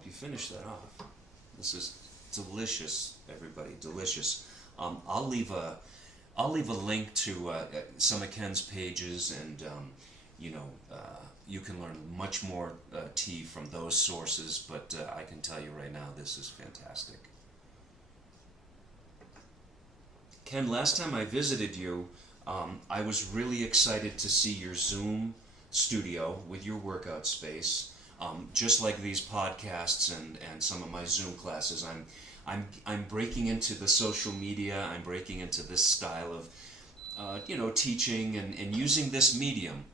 help you finish that off. This is delicious, everybody, delicious. I'll leave a link to some of Ken's pages, and you know, you can learn much more tea from those sources. But I can tell you right now, this is fantastic. Ken, last time I visited you, I was really excited to see your Zoom studio with your workout space. Just like these podcasts and some of my Zoom classes, I'm breaking into the social media. I'm breaking into this style of teaching and using this medium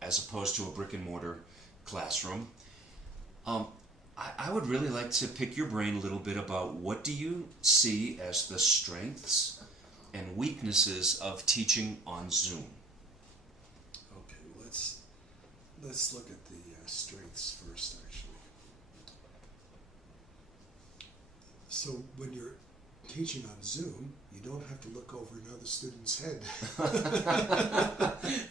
as opposed to a brick and mortar classroom. I would really like to pick your brain a little bit about what do you see as the strengths and weaknesses of teaching on Zoom. Okay, let's look at the strengths first, actually. So when you're teaching on Zoom, you don't have to look over another student's head.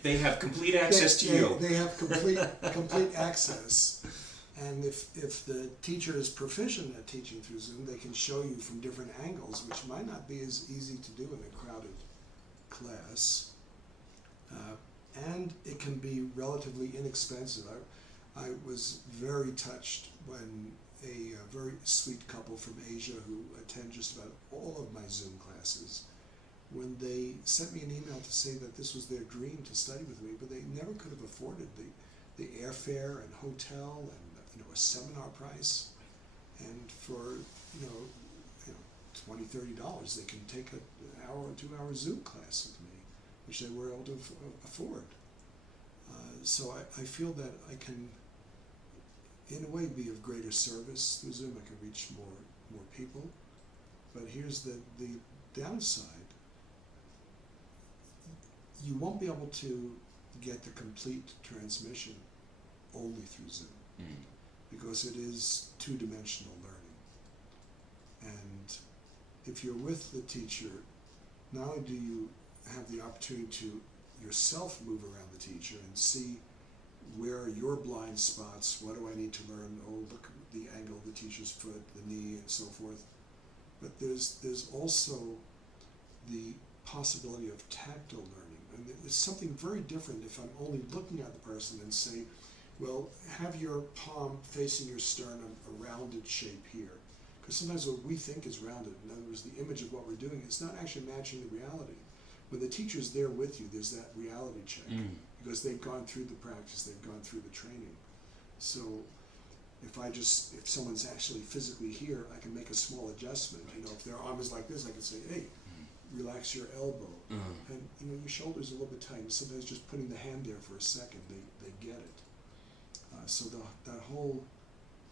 They have complete access to you. They have complete access. And if the teacher is proficient at teaching through Zoom, they can show you from different angles, which might not be as easy to do in a crowded class. And it can be relatively inexpensive. I was very touched when a very sweet couple from Asia who attend just about all of my Zoom classes, when they sent me an email to say that this was their dream to study with me, but they never could have afforded the airfare and hotel and a seminar price, and for $20-$30 they can take an hour or 2 hour Zoom class with me, which they were able to afford. So I feel that I can, in a way, be of greater service through Zoom. I can reach more people. But here's the downside. You won't be able to get the complete transmission only through Zoom, because it is two-dimensional learning. And if you're with the teacher, not only do you have the opportunity to yourself move around the teacher and see where are your blind spots, what do I need to learn, look at the angle of the teacher's foot, the knee, and so forth. But there's also the possibility of tactile learning. And it's something very different if I'm only looking at the person and say, well, have your palm facing your sternum, a rounded shape here. Because sometimes what we think is rounded, in other words, the image of what we're doing, is not actually matching the reality. When the teacher's there with you, there's that reality check, because they've gone through the practice, they've gone through the training. So if someone's actually physically here, I can make a small adjustment. Right. If their arm is like this, I can say, hey, relax your elbow. And your shoulder's a little bit tight. Sometimes just putting the hand there for a second, they get it. So that whole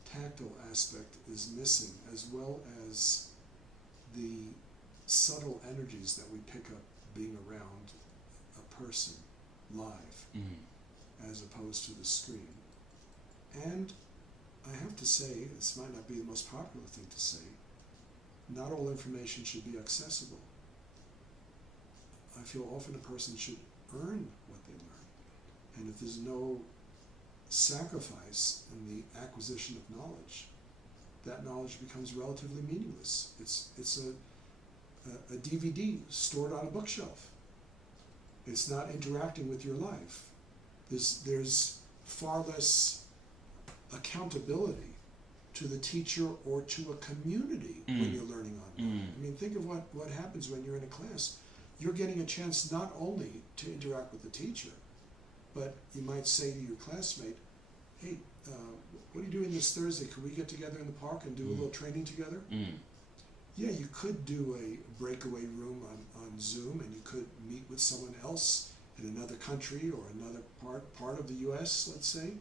tactile aspect is missing, as well as the subtle energies that we pick up being around a person live, as opposed to the screen. And I have to say, this might not be the most popular thing to say, not all information should be accessible. I feel often a person should earn what they learn. And if there's no sacrifice in the acquisition of knowledge, that knowledge becomes relatively meaningless. It's a DVD stored on a bookshelf. It's not interacting with your life. There's far less accountability to the teacher or to a community when you're learning online. I mean, think of what happens when you're in a class. You're getting a chance not only to interact with the teacher, but you might say to your classmate, hey, what are you doing this Thursday? Could we get together in the park and do a little training together? Yeah, you could do a breakaway room on Zoom, and you could meet with someone else in another country or another part of the US, let's say,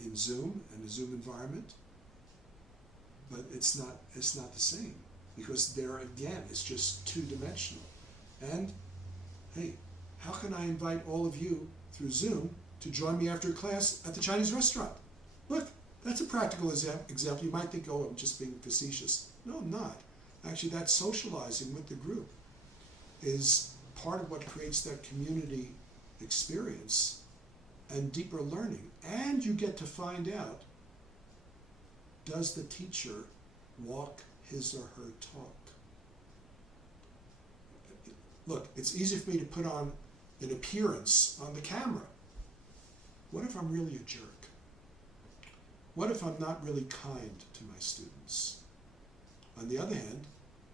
in Zoom, in a Zoom environment. But it's not the same, because there again, it's just two-dimensional. And hey, how can I invite all of you through Zoom to join me after class at the Chinese restaurant? Look, that's a practical example. You might think, oh, I'm just being facetious. No, I'm not. Actually, that socializing with the group is part of what creates that community experience and deeper learning. And you get to find out does the teacher walk his or her talk? Look, it's easy for me to put on an appearance on the camera. What if I'm really a jerk? What if I'm not really kind to my students? On the other hand,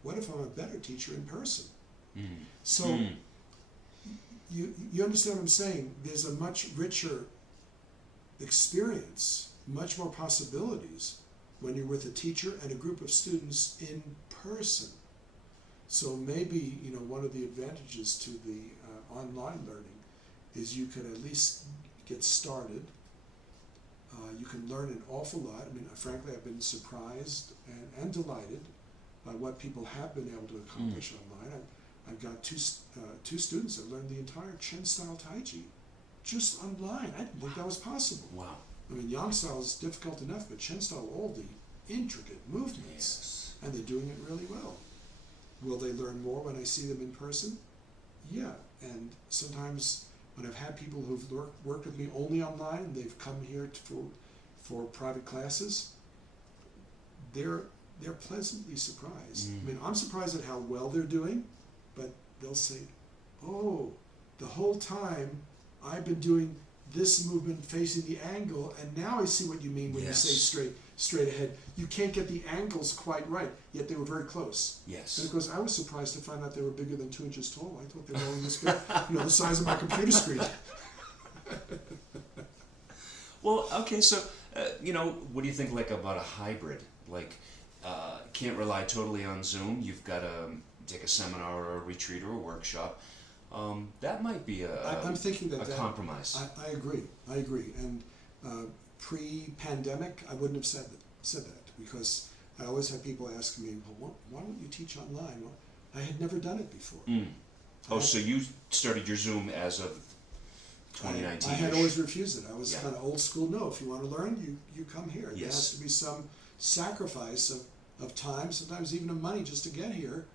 what if I'm a better teacher in person? So you understand what I'm saying? There's a much richer experience, much more possibilities when you're with a teacher and a group of students in person. So maybe, one of the advantages to the online learning is you can at least get started. You can learn an awful lot. I mean, frankly, I've been surprised and delighted by what people have been able to accomplish online. I've got two students that learned the entire Chen style Tai Chi just online. I didn't think that was possible. Wow. I mean, Yang style is difficult enough, but Chen style, all the intricate movements, Yes. and they're doing it really well. Will they learn more when I see them in person? Yeah, and sometimes when I've had people who've worked with me only online and they've come here for private classes, they're pleasantly surprised. I mean, I'm surprised at how well they're doing, but they'll say, "Oh, the whole time I've been doing this movement facing the angle, and now I see what you mean when you say straight ahead. You can't get the angles quite right, yet they were very close." Yes. And of course, I was surprised to find out they were bigger than 2 inches tall. I thought they were only this big, the size of my computer screen. Well, okay, so, what do you think, about a hybrid? Can't rely totally on Zoom. You've got to take a seminar or a retreat or a workshop. That might be I'm thinking that compromise. I agree. And pre-pandemic, I wouldn't have said that because I always had people asking me, "Well, why don't you teach online?" Well, I had never done it before. So you started your Zoom as of 2019? I had always refused it. I was kind of old school. No, if you want to learn, you come here. There has to be some sacrifice of time, sometimes even of money, just to get here,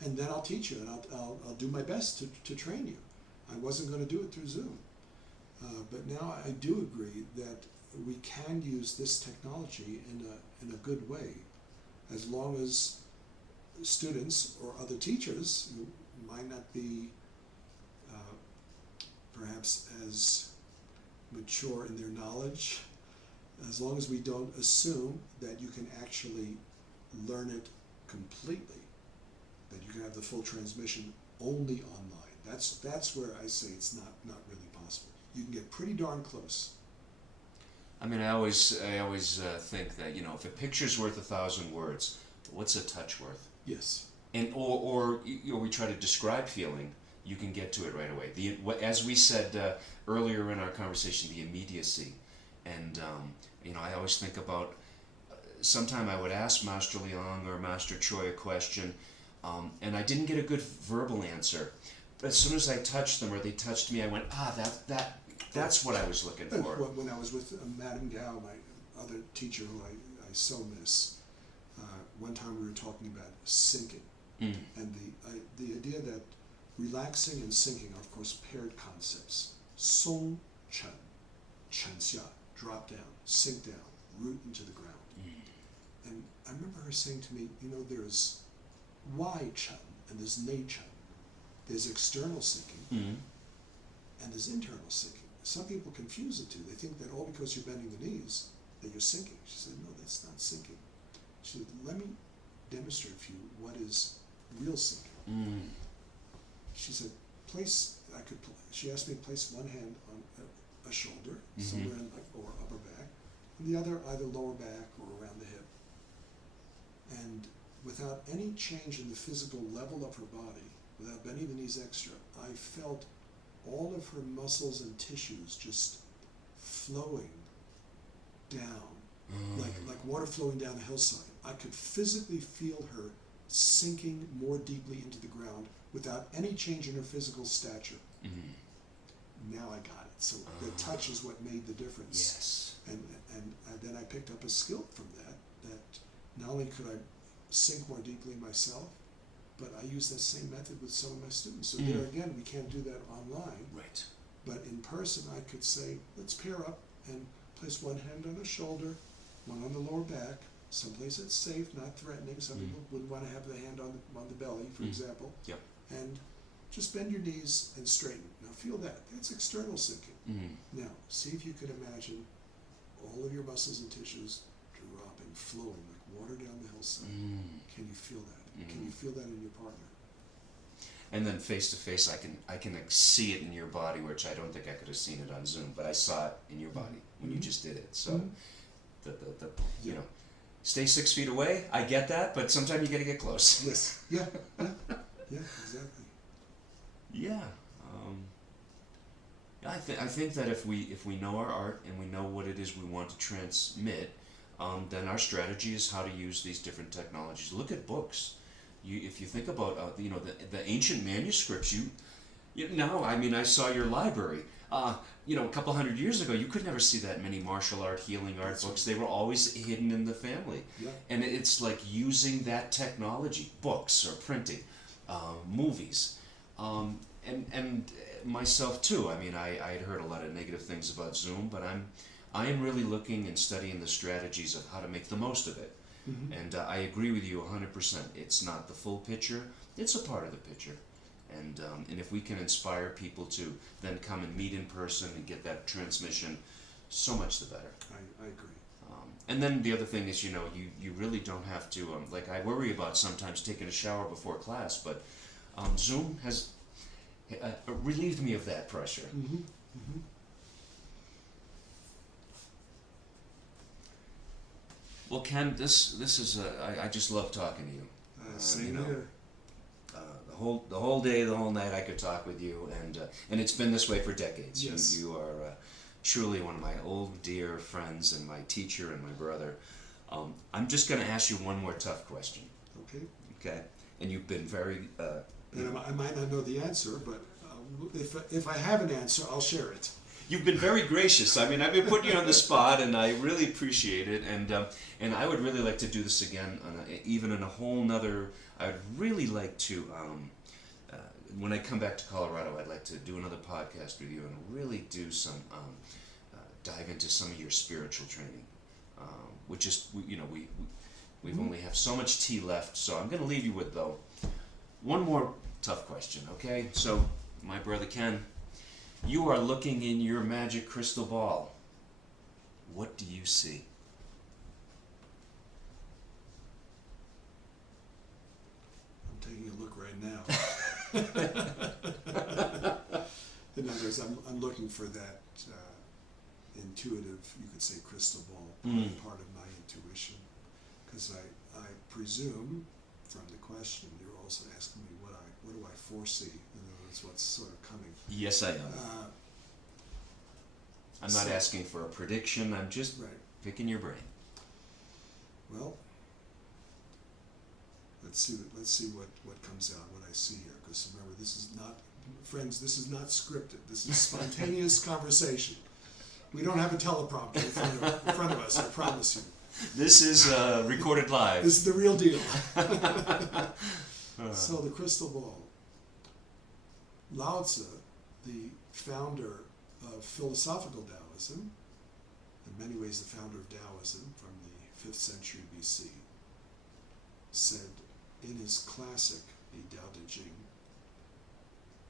and then I'll teach you, and I'll do my best to train you. I wasn't going to do it through Zoom, but now I do agree that we can use this technology in a good way, as long as students or other teachers who might not be perhaps as mature in their knowledge, as long as we don't assume that you can actually learn it completely, that you can have the full transmission only online. That's where I say it's not really possible. You can get pretty darn close. I mean, I always think that, if a picture's worth 1,000 words, what's a touch worth? Yes. And or we try to describe feeling, you can get to it right away. As we said earlier in our conversation, the immediacy, and I always think about. Sometime I would ask Master Liang or Master Choi a question, and I didn't get a good verbal answer. But as soon as I touched them or they touched me, I went, that's what I was looking for. When I was with Madame Gao, my other teacher who I so miss, one time we were talking about sinking, and the idea that relaxing and sinking are, of course, paired concepts. Song Chen, Chen Xia, drop down, sink down, root into the ground. And I remember her saying to me, there's Wai Chen and there's Nei Chen. There's external sinking and there's internal sinking. Some people confuse the two. They think that all because you're bending the knees that you're sinking. She said, no, that's not sinking. She said, let me demonstrate for you what is real sinking. She said, she asked me to place one hand on a shoulder, somewhere in or upper back, and the other either lower back or around the hip. And without any change in the physical level of her body, without bending the knees extra, I felt all of her muscles and tissues just flowing down, like water flowing down the hillside. I could physically feel her sinking more deeply into the ground without any change in her physical stature. Now I got it. So the touch is what made the difference. Yes. And then I picked up a skill from that not only could I sink more deeply myself, but I use that same method with some of my students. So there again, we can't do that online. Right. But in person, I could say, let's pair up and place one hand on the shoulder, one on the lower back, someplace that's safe, not threatening. Some people wouldn't want to have the hand on the belly, for example. Yep. And just bend your knees and straighten. Now feel that. That's external sinking. Now, see if you can imagine all of your muscles and tissues dropping, flowing like water down the hillside. Can you feel that? Can you feel that in your partner? And then face to face, I can see it in your body, which I don't think I could have seen it on Zoom, but I saw it in your body when you just did it. So, the you know, stay 6 feet away. I get that, but sometimes you got to get close. Yes. Yeah. Yeah. Exactly. Yeah. I think that if we know our art and we know what it is we want to transmit, then our strategy is how to use these different technologies. Look at books. If you think about the ancient manuscripts, now I mean I saw your library. A couple hundred years ago, you could never see that many martial art, healing art books. They were always hidden in the family. Yeah. And it's like using that technology, books or printing, movies, and myself too. I mean, I had heard a lot of negative things about Zoom, but I am really looking and studying the strategies of how to make the most of it. And I agree with you 100%. It's not the full picture; it's a part of the picture. And if we can inspire people to then come and meet in person and get that transmission, so much the better. I agree. And then the other thing is, you really don't have to, like I worry about sometimes taking a shower before class, but Zoom has relieved me of that pressure. Well, Ken, this is I just love talking to you. Same here. The whole day, the whole night, I could talk with you, and it's been this way for decades. Yes. You are truly one of my old dear friends and my teacher and my brother. I'm just going to ask you one more tough question. Okay. Okay, and you've been very. And I might not know the answer, but if I have an answer, I'll share it. You've been very gracious. I mean, I've been putting you on the spot, and I really appreciate it. And I would really like to do this again, even in a whole nother. I would really like to, when I come back to Colorado, I'd like to do another podcast with you and really do some, dive into some of your spiritual training, which is, we've only have so much tea left. So I'm going to leave you with though one more tough question. Okay, so my brother Ken. You are looking in your magic crystal ball. What do you see? I'm taking a look right now. In other words, I'm looking for that intuitive, you could say, crystal ball part of my intuition, because I presume from the question you're also asking me what do I foresee. In other words, what's sort of coming. Yes, I am. I'm not asking for a prediction. I'm just picking your brain. Well, let's see what comes out, what I see here. Because remember, this is not, friends, this is not scripted. This is spontaneous conversation. We don't have a teleprompter in front of us, I promise you. This is recorded live. This is the real deal. So the crystal ball. Lao Tzu, the founder of philosophical Taoism, in many ways the founder of Taoism from the 5th century BC, said in his classic, the Tao Te Ching,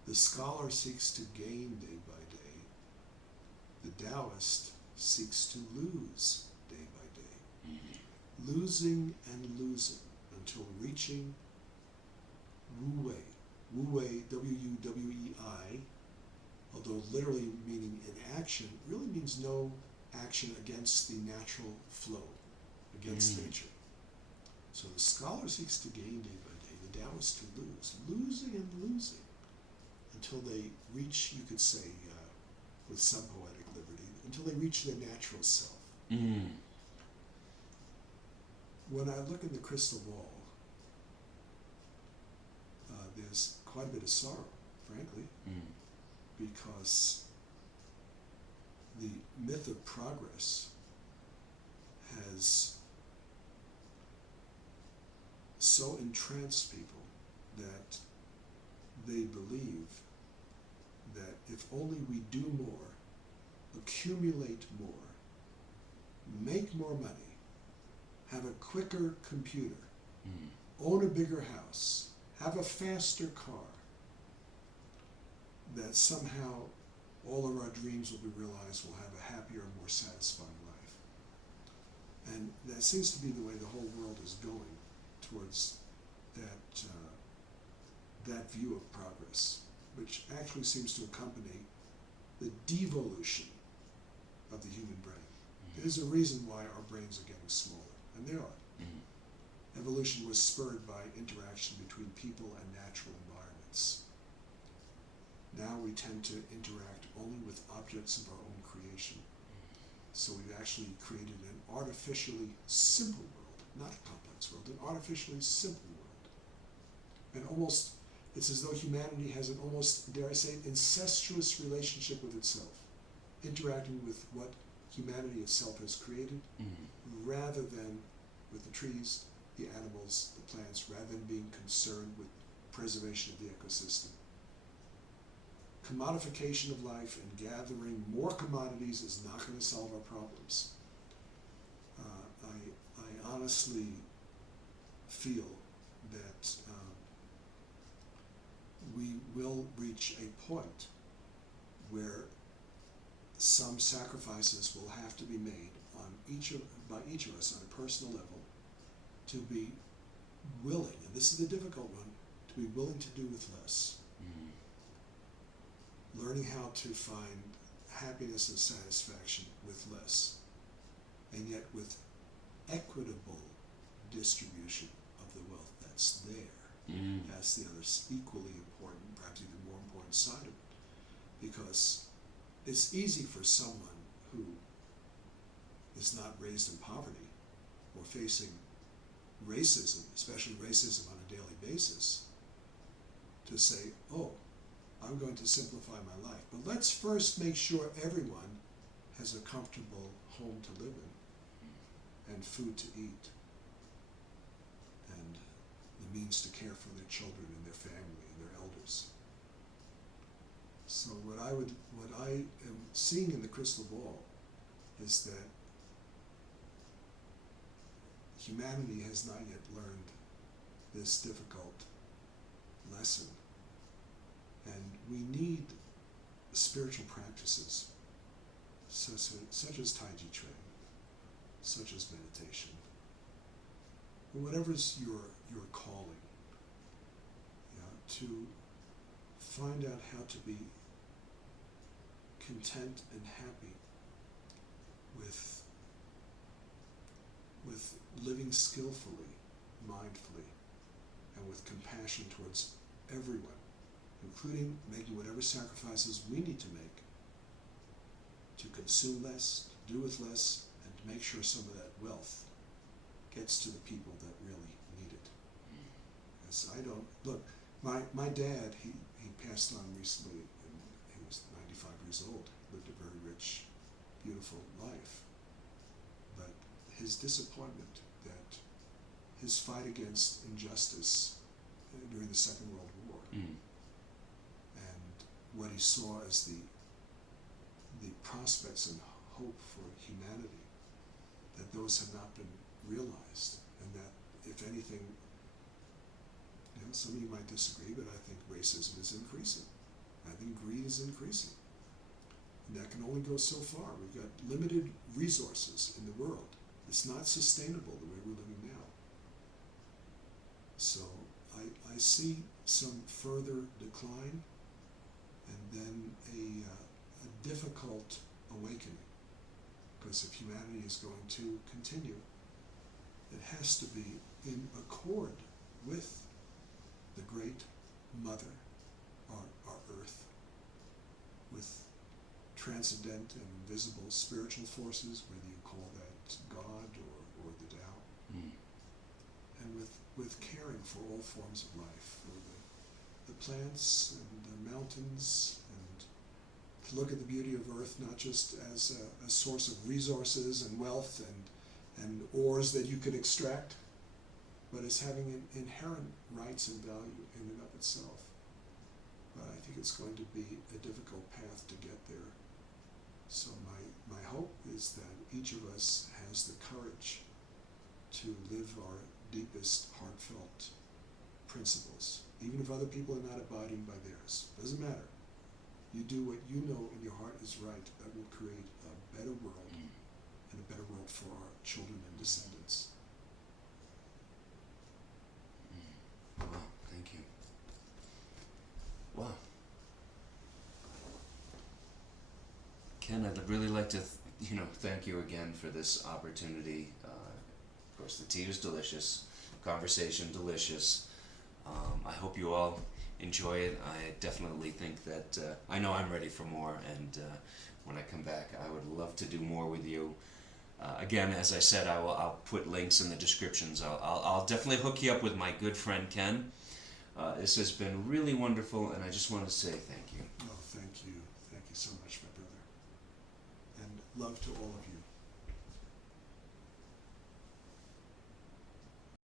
the scholar seeks to gain day by day, the Taoist seeks to lose day by day, losing and losing until reaching Wu Wei. Wu Wei, W-U-W-E-I, although literally meaning in action, really means no action against the natural flow, against nature. So the scholar seeks to gain day by day, the Taoist to lose, losing and losing, until they reach, you could say, with some poetic liberty, until they reach their natural self. When I look in the crystal ball, there's quite a bit of sorrow, frankly, because the myth of progress has so entranced people that they believe that if only we do more, accumulate more, make more money, have a quicker computer, Mm. own a bigger house, have a faster car, that somehow all of our dreams will be realized, we'll have a happier, more satisfying life. And that seems to be the way the whole world is going towards that view of progress, which actually seems to accompany the devolution of the human brain. There's a reason why our brains are getting smaller, and they are. Mm. Evolution was spurred by interaction between people and natural environments. Now we tend to interact only with objects of our own creation. So we've actually created an artificially simple world, not a complex world, an artificially simple world. And almost, it's as though humanity has an almost, dare I say, incestuous relationship with itself, interacting with what humanity itself has created, rather than with the trees, the animals, the plants, rather than being concerned with preservation of the ecosystem. Commodification of life and gathering more commodities is not going to solve our problems. I honestly feel that we will reach a point where some sacrifices will have to be made by each of us on a personal level to be willing, and this is the difficult one, to be willing to do with less. Learning how to find happiness and satisfaction with less, and yet with equitable distribution of the wealth that's there. That's the other equally important, perhaps even more important side of it. Because it's easy for someone who is not raised in poverty or facing racism, especially racism on a daily basis, to say, oh, I'm going to simplify my life. But let's first make sure everyone has a comfortable home to live in and food to eat and the means to care for their children and their family and their elders. So what I am seeing in the crystal ball is that humanity has not yet learned this difficult lesson. And we need spiritual practices such as Tai Chi training, such as meditation, whatever's your calling, to find out how to be content and happy with living skillfully, mindfully, and with compassion towards everyone, including making whatever sacrifices we need to make to consume less, to do with less, and to make sure some of that wealth gets to the people that really need it. As I don't, look, my dad, he passed on recently, and he was 95 years old, lived a very rich, beautiful life. But his disappointment that his fight against injustice during the Second World War, and what he saw as the prospects and hope for humanity, that those have not been realized, and that, if anything, some of you might disagree, but I think racism is increasing. I think greed is increasing. And that can only go so far. We've got limited resources in the world. It's not sustainable the way we're living now. So I see some further decline, and then a difficult awakening. Because if humanity is going to continue, it has to be in accord with the great mother, our earth, with transcendent and invisible spiritual forces, whether you call that God or the Tao, and with caring for all forms of life, for the plants and the mountains, and to look at the beauty of earth not just as a source of resources and wealth and ores that you could extract, but as having inherent rights and value in and of itself. But I think it's going to be a difficult path to get there. So my hope is that each of us has the courage to live our deepest heartfelt principles, even if other people are not abiding by theirs. Doesn't matter. You do what you know in your heart is right. That will create a better world, and a better world for our children and descendants. Wow, thank you. Wow. Ken, I'd really like to, thank you again for this opportunity. Of course, the tea was delicious, conversation delicious. I hope you all enjoy it. I definitely think that, I know I'm ready for more, and when I come back, I would love to do more with you. Again, as I said, I'll put links in the descriptions. I'll definitely hook you up with my good friend Ken. This has been really wonderful, and I just want to say thank you. Oh, thank you. Thank you so much, my brother. And love to all of you.